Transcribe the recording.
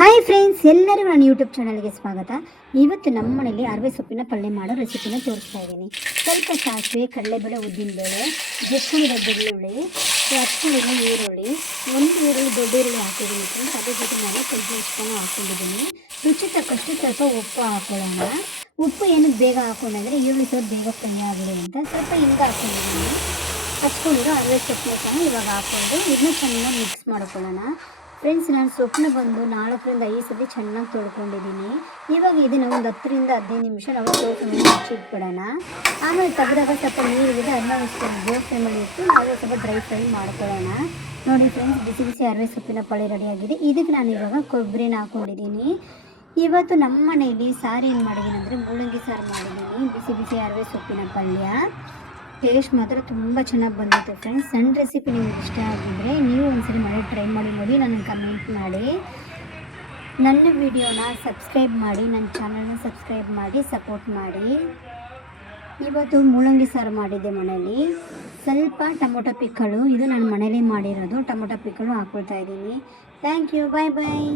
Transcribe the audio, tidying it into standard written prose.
Hi friends, ಎಲ್ಲರಿಗೂ ನನ್ನ YouTube ಚಾನಲ್ಗೆ ಸ್ವಾಗತ. ಇವತ್ತು ನಮ್ಮ ಮನೇಲಿ ಅರವೆ ಸೊಪ್ಪಿನ ಪಲ್ಯ ಮಾಡೋ ರೆಸಿಪಿನ ತೋರಿಸ್ತಾ ಇದ್ದೀನಿ. ಸ್ವಲ್ಪ ಸಾಸಿವೆ, ಕಡಲೆಬೇಳೆ, ಉದ್ದಿನಬೇಳೆ, ಜಜ್ಜಿದ ಬೆಳ್ಳುಳ್ಳಿ, ಹಚ್ಚಿದ ಈರುಳ್ಳಿ, ಒಂದು ಈರುಳ್ಳಿ ದೊಡ್ಡ ಈರುಳ್ಳಿ ಹಾಕಿದ್ದೀನಿ ಫ್ರೆಂಡ್ಸ್. ಅದೇ ಜೊತೆ ನಾನು ಸ್ವಲ್ಪ ಉಪ್ಪನ್ನು ಹಾಕ್ಕೊಂಡಿದ್ದೀನಿ. ರುಚಿ ತಕ್ಕಷ್ಟು ಸ್ವಲ್ಪ ಉಪ್ಪು ಹಾಕೊಳ್ಳೋಣ. ಉಪ್ಪು ಏನಕ್ಕೆ ಬೇಗ ಹಾಕೊಂಡ್ರೆ ಈರುಳ್ಳಿ ಸ್ವಲ್ಪ ಬೇಗ ಫ್ರೈ ಆಗಲಿ ಅಂತ ಸ್ವಲ್ಪ ಹಿಂಗೆ ಹಾಕ್ಕೊಂಡಿದ್ದೀನಿ. ಹಚ್ಕೊಂಡು ಅರವೆ ಸೊಪ್ಪನ್ನ ಸಹ ಇವಾಗ ಹಾಕ್ಕೊಂಡು ಇದನ್ನ ಚೆನ್ನಾಗಿ ಮಿಕ್ಸ್ ಮಾಡ್ಕೊಳ್ಳೋಣ. ಫ್ರೆಂಡ್ಸ್, ನಾನು ಸೊಪ್ಪನ್ನ ಬಂದು 4ರಿಂದ 5 ಸತಿ ಚೆನ್ನಾಗಿ ತೊಳ್ಕೊಂಡಿದ್ದೀನಿ. ಇವಾಗ ಇದನ್ನು ಒಂದು 10ರಿಂದ 15 ನಿಮಿಷ ನಾವು ಸ್ಟೋವ್ ಮುಚ್ಚಿಟ್ಬಿಡೋಣ. ಆಮೇಲೆ ತೆಗೆದಾಗ ಸ್ವಲ್ಪ ನೀರಿಗಿದೆ, ಅದನ್ನ ಲೋ ಫ್ಲೇಮಲ್ಲಿ ಇಟ್ಟು ನಾವು ಸ್ವಲ್ಪ ಡ್ರೈ ಫ್ರೈ ಮಾಡ್ಕೊಳ್ಳೋಣ. ನೋಡಿ ಫ್ರೆಂಡ್ಸ್, ಬಿಸಿ ಬಿಸಿ ಅರವೆ ಸೊಪ್ಪಿನ ಪಲ್ಯ ರೆಡಿಯಾಗಿದೆ. ಇದಕ್ಕೆ ನಾನು ಇವಾಗ ಕೊಬ್ಬರಿನ ಹಾಕ್ಕೊಂಡಿದ್ದೀನಿ. ಇವತ್ತು ನಮ್ಮ ಮನೆಯಲ್ಲಿ ಸಾರು ಏನು ಮಾಡಿದ್ದೀನಿ ಅಂದರೆ ಮೂಲಂಗಿ ಸಾರು ಮಾಡಿದ್ದೀನಿ. ಬಿಸಿ ಬಿಸಿ ಅರವೆ ಸೊಪ್ಪಿನ ಪಲ್ಯ ಟೇಸ್ಟ್ ಮಾತ್ರ ತುಂಬ ಚೆನ್ನಾಗಿ ಬಂದಿತ್ತು ಫ್ರೆಂಡ್ಸ್. ಸಣ್ಣ ರೆಸಿಪಿ ನಿಮ್ಗೆ ಇಷ್ಟ ಆಗಿದ್ದರೆ ನೀವು ಒಂದ್ಸರಿ ಮನೆ ಟ್ರೈ ಮಾಡಿ ನೋಡಿ, ನನಗೆ ಕಮೆಂಟ್ ಮಾಡಿ. ನನ್ನ ವಿಡಿಯೋನ ಸಬ್ಸ್ಕ್ರೈಬ್ ಮಾಡಿ, ನನ್ನ ಚಾನಲ್ನ ಸಬ್ಸ್ಕ್ರೈಬ್ ಮಾಡಿ ಸಪೋರ್ಟ್ ಮಾಡಿ. ಇವತ್ತು ಮೂಲಂಗಿ ಸಾರು ಮಾಡಿದ್ದೆ ಮನೇಲಿ. ಸ್ವಲ್ಪ ಟೊಮೊಟೊ ಪಿಕ್ಕಳು, ಇದು ನಾನು ಮನೇಲಿ ಮಾಡಿರೋದು. ಟೊಮೊಟೊ ಪಿಕ್ಕಳು ಹಾಕ್ಕೊಳ್ತಾ ಇದ್ದೀನಿ. Thank you, bye bye.